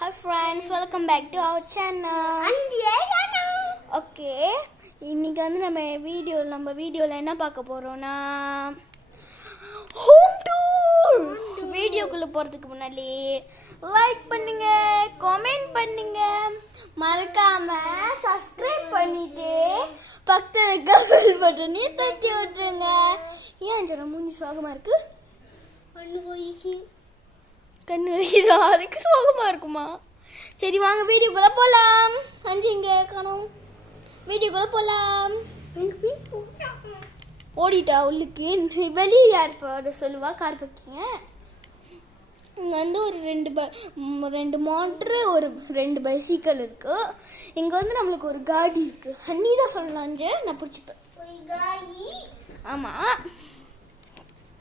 Hi friends, welcome back to our channel. Okay, இன்னைக்கு வந்து நம்ம வீடியோல என்ன பார்க்க போறோம்னா ஹோம் டூர். வீடியோக்குள்ள போறதுக்கு முன்னாடி லைக் பண்ணுங்க, கமெண்ட் பண்ணுங்க, மறக்காம சப்ஸ்கிரைப் பண்ணிட்டு பக்கத்துல இருக்க பெல் பட்டனை தட்டி விட்டுருங்க. ஏன் ஜர மூஞ்சி சோகமா இருக்கு? கண்ணு வலிக்குதா? அதுக்கு சோகமா இருக்குமா? சரி வாங்க வீடியோக்குள்ள போலாம். இங்க காணோம். வீடியோக்குள்ள போலாம். ஓடிட்டா உள்ளுக்கு. வெளியே யார் போட சொல்லுவா? கார் பார்க்கிங்க. இங்கே வந்து ஒரு ரெண்டு மோட்ரு, ஒரு 2 பைசிக்கல் இருக்கு. இங்கே வந்து நம்மளுக்கு ஒரு காடி இருக்கு. நீ தான் சொல்லலாம். நான் பிடிச்சிப்பேன். ஆமாம்.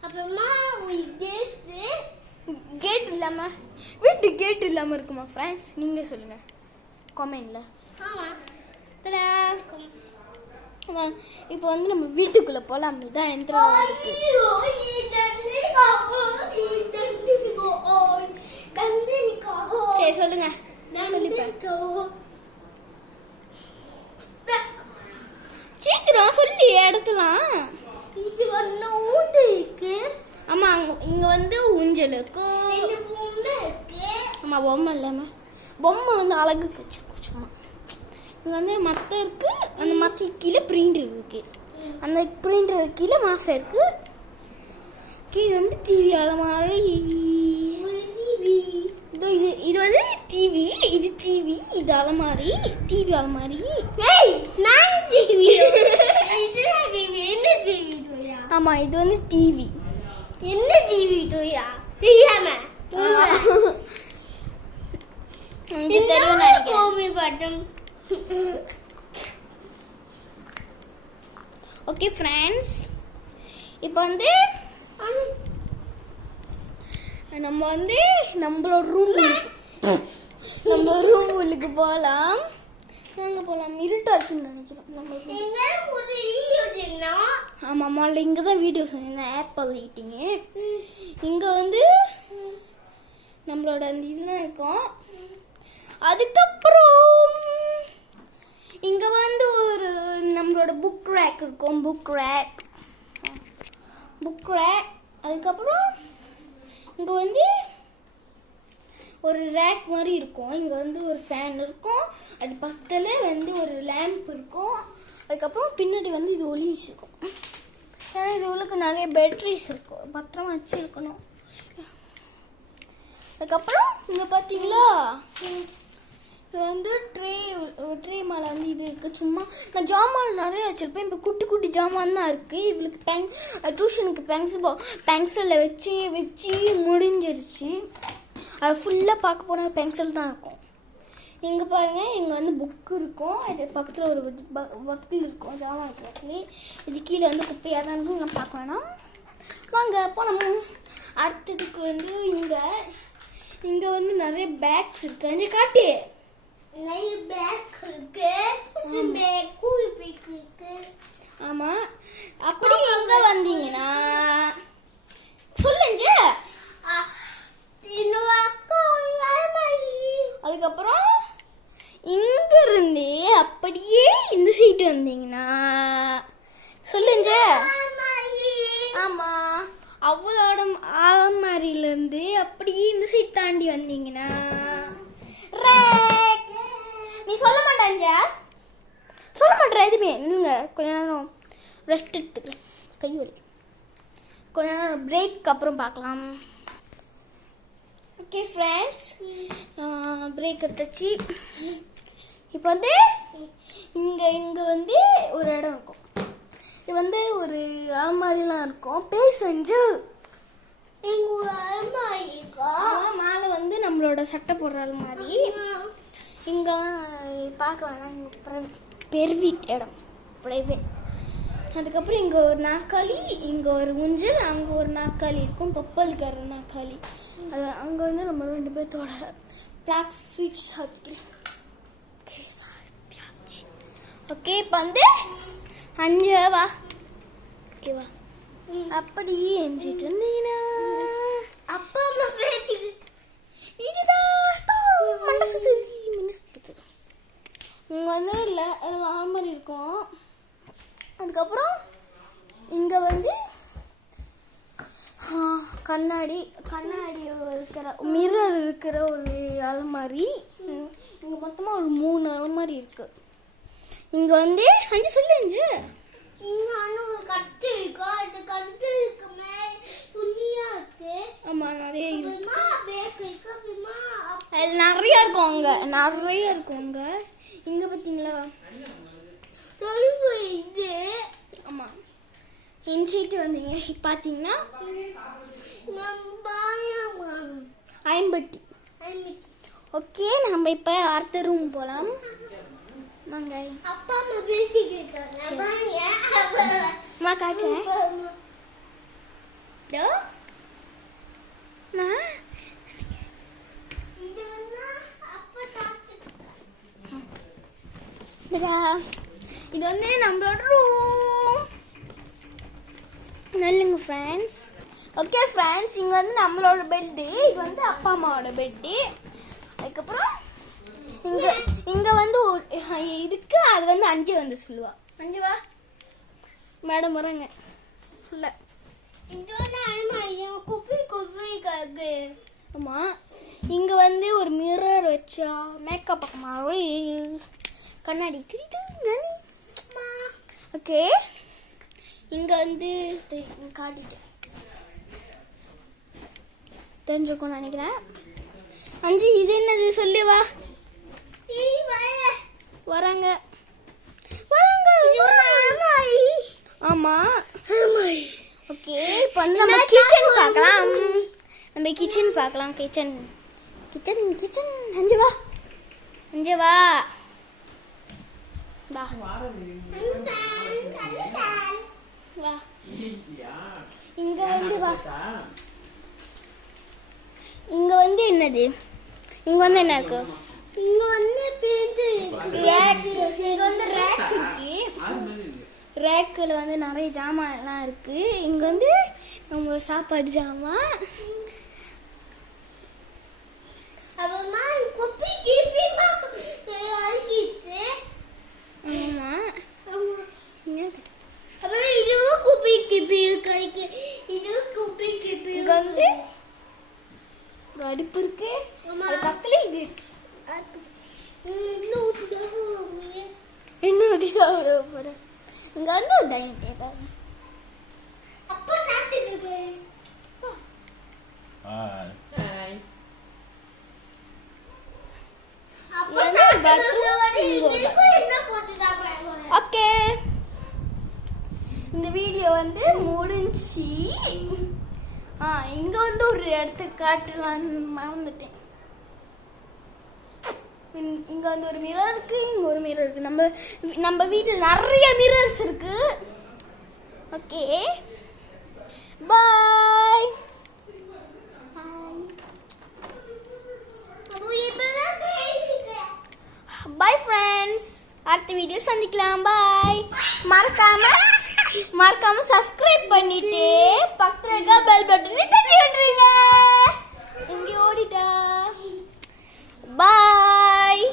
அப்புறமா கேட் இல்லாம வீட்டு கேட் இல்லாம இருக்குமா ஃப்ரெண்ட்ஸ்? நீங்க சொல்லுங்க கமெண்ட்ல. இப்போ வந்து நம்ம வீட்டுக்குள்ள போலாம். இதுதான் எந்திரம் இருக்கு. சரி சொல்லுங்க. சீக்கிரம் சொல்லி இடத்துலாம். இது ஒண்ணு ஊண்டு இருக்கு. ஆமா, இங்க வந்து ஊஞ்சல் இருக்கு. ஆமா, பொம்மை இல்லாம பொம்மை வந்து அழகுக்கு சும்மா. இங்க வந்து மத்த இருக்கு. அந்த மத்த கீழே பிரிண்டர் இருக்கு. அந்த பிரிண்டர் கீழே மாசம் இருக்கு. கீழே வந்து டிவி அலமாரி. இது வந்து டிவி, இது டிவி, இது அலமாரி. டிவி அலமாரி. ஆமா, இது வந்து டிவி. என்ன டிவி டோயா? தெரியாம ஓகே ஃப்ரெண்ட்ஸ், இப்போ வந்து நம்ம வந்து நம்மளோட ரூமுக்கு போகலாம். எங்க போகலாம்? இருட்டா இருக்குன்னு நினைக்கிறேன். ஆமா, முதல்ல இங்கே தான் வீடியோ சொன்னேன். ஆப்பிள் ஈட்டிங்கு. இங்கே வந்து நம்மளோட அந்த இதெல்லாம் இருக்கும். அதுக்கப்புறம் இங்கே வந்து ஒரு நம்மளோட புக் ரேக் இருக்கும். Book rack. அதுக்கப்புறம் இங்கே வந்து ஒரு ரேக் மாதிரி இருக்கும். இங்கே வந்து ஒரு ஃபேன் இருக்கும். அது பக்கத்தில் வந்து ஒரு லேம்ப் இருக்கும். அதுக்கப்புறம் பின்னாடி வந்து இது ஒளிச்சு இருக்கும். ஏன்னா இது உள்ளுக்கு நிறைய பேட்டரிஸ் இருக்கும். பத்திரமா வச்சுருக்கணும். அதுக்கப்புறம் இங்கே பார்த்தீங்களா, இது வந்து ட்ரே மேலே வந்து இது இருக்குது. சும்மா நான் ஜாமான் நிறைய வச்சுருப்பேன். இப்போ குட்டி குட்டி ஜாமான் தான் இருக்குது. இவளுக்கு டியூஷனுக்கு பென்சிலில் வச்சு முடிஞ்சிருச்சு. அது ஃபுல்லாக பார்க்க போனால் பென்சில் தான் இருக்கும். இங்கே பாருங்கள், இங்கே வந்து புக்கு இருக்கும். இது பக்கத்தில் ஒரு வக்கில் இருக்கும். ஜாமான் வக்கில். இது கீழே வந்து குப்பையாக தான் இருக்கும். இங்கே பார்க்க வேணாம். வாங்க போனோம். அடுத்ததுக்கு வந்து இங்கே வந்து நிறைய பேக்ஸ் இருக்கு. இங்கே காட்டு. நிறைய பேக் இருக்கு. ஆமாம். அப்படி எங்கே வந்தீங்கன்னா சொல்லுங்க. அதுக்கப்புறம் இங்க இருந்து அப்படியே இந்த சைட்டு வந்தீங்கன்னா சொல்லுங்க. ஆமா, அவளோட ஆலமாரியில இருந்து அப்படியே இந்த சைட் தாண்டி வந்தீங்கன்னா நீ சொல்ல மாட்டாங்க. சொல்ல மாட்டேன் எதுவுமே. இல்லைங்க, கொஞ்ச நேரம் ரெஸ்ட் எடுத்துக்கலாம். கை வலி. கொஞ்ச நேரம் பிரேக் அப்புறம் பார்க்கலாம். ஓகே ஃப்ரெண்ட்ஸ், பிரேக் எடுத்துச்சு. இப்போ வந்து இங்கே வந்து ஒரு இடம் இருக்கும். இது வந்து ஒரு அலமாரிலாம் இருக்கும். பேசஞ்சு மேலே வந்து நம்மளோட சட்டை போடுற அலமாரி. இங்கே பார்க்க வேணாம், பெர்வீட் இடம், ப்ரைவேட். அதுக்கப்புறம் இங்கே ஒரு நாற்காலி, இங்கே ஒரு ஊஞ்சல், அங்கே ஒரு நாற்காலி இருக்கும். தொப்பல்கார நாற்காலி. அது அங்கே வந்து நம்ம 2 பேர்த்தோட பிளாக் ஸ்வீட் சாப்பிட்டுக்கலாம். ஓகே, இப்போ வந்து 5 வா. ஓகேவா? அப்படி எஞ்சிட்டு இருந்தீங்கன்னா அப்பா இதுதான் இருக்கும். அதுக்கப்புறம் இங்கே வந்து கண்ணாடி இருக்கிற மிரர் இருக்கிற ஒரு அலமாரி. இங்கே மொத்தமாக ஒரு 3 அலமாரி இருக்கு. இங்கே வந்து அஞ்சு சொல்லு அஞ்சு. ஆமாம் நிறைய இருக்கு. அது நிறைய இருக்கும் அங்கே, நிறைய இருக்கும் அங்கே. இங்கே பார்த்தீங்களா இது. ஆமாம் இன்சைட்டு வந்தீங்க பார்த்தீங்கன்னா ஐம்பட்டி. ஓகே நம்ம இப்போ அடுத்த ரூம் போகலாம். வாங்க அப்பா அம்மா காட்டுறேன். இது வந்து நம்மளோட ரூம். நல்லுங்க ஃப்ரெண்ட்ஸ். ஓகே ஃப்ரெண்ட்ஸ், இங்கே வந்து நம்மளோட பெட்டு, இது வந்து அப்பா அம்மாவோட பெட்டு. அதுக்கப்புறம் இங்கே வந்து இருக்கு, அது வந்து அஞ்சு வந்து சொல்லுவா. அஞ்சு வா மேடம் வராங்க. ஃபுல்லாக ஆமாம். இங்கே வந்து ஒரு மிரர் வச்சா மேக்கப் மாதிரி கண்ணாடி தெரியுது. ஓகே இங்கே வந்து காட்டிட்டேன், தெரிஞ்சுக்கணும்னு நினைக்கிறேன். அஞ்சு இது என்னது சொல்லுவா. வராங்க ஆமாம். ஓகே இப்போ வந்து நம்ம கிச்சன் பார்க்கலாம். கிச்சன் அஞ்சு வா வா. இங்க வந்து வா. இங்க வந்து என்னது, இங்க வந்து என்ன இருக்கு, இங்க வந்து ரேக் இருக்கு. ரேக்கில் வந்து நிறைய ஜாமான் எல்லாம் இருக்கு. இங்க வந்து நம்ம சாப்பாடு ஜாமான். அப்புறமா அடுப்பு இருக்கு, பக்கத்துல இது இருக்கு. இன்னும் இங்க வந்து ஒரு டைனிங் டேபிள். ஓகே இந்த வீடியோ வந்து முடிஞ்சு. இங்க வந்து ஒரு இடத்துக்கு காட்டலான்னு மறந்துட்டேன். இங்க வந்து ஒரு மிரர் இருக்கு, இங்க ஒரு மிரர் இருக்கு. நம்ம வீட்டில் நிறைய மிரர்ஸ் இருக்கு. Okay bye. பாய் ஃப்ரெண்ட்ஸ், அடுத்த வீடியோ சந்திக்கலாம். பாய். மறக்காம சப்ஸ்கிரைப் பண்ணிட்டு பக்கத்துல இருக்க பெல் பட்டனை தட்டி விட்டுருங்க. இங்க ஓடிட்டா. பாய்.